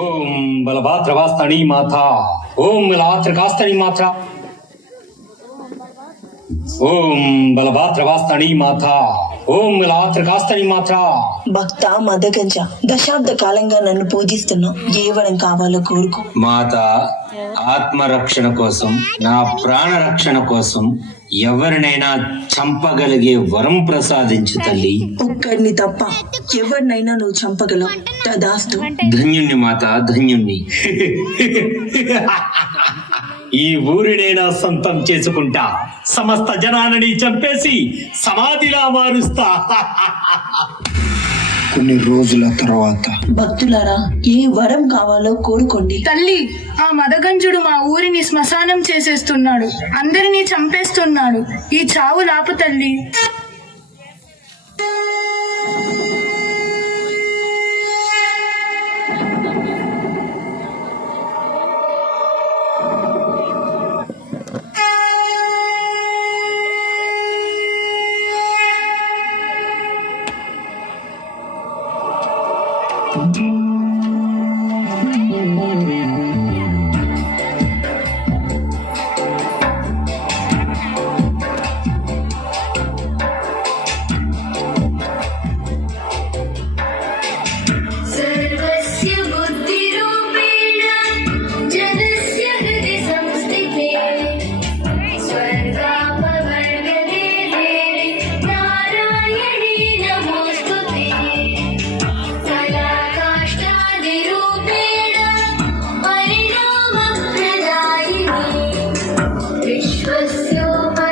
ఓం బలభాద్రవాస్తని మాత, ఓం బలభాద్రకాస్తని మాత, ఓం బలభాద్రవాస్తని మాత, ఓం బలభాద్రకాస్తని మాత. భక్త మదగంజ, దశాబ్ద కాలంగా నన్ను పూజిస్తున్నావు. ఏ వరం కావాలో కోరుకో. మాత, ఆత్మరక్షణ కోసం, నా ప్రాణ రక్షణ కోసం ఎవరినైనా చంపగలిగే వరం ప్రసాదించు తల్లి. ఒక్కడిని తప్ప ఎవరినైనా నువ్వు చంపగలవు. తదాస్తు. ధన్యుణ్ణి మాత, ధన్యుణ్ణి. ఈ ఊరినైనా సొంతం చేసుకుంటా, సమస్త జనాన్ని చంపేసి సమాధిలా మారుస్తా. కొన్ని రోజుల తర్వాత భక్తులారా, ఏ వరం కావాలో కోరుకోండి. తల్లి, ఆ మదగంజుడు మా ఊరిని శ్మశానం చేసేస్తున్నాడు, అందరినీ చంపేస్తున్నాడు. ఈ చావు లాపు తల్లి.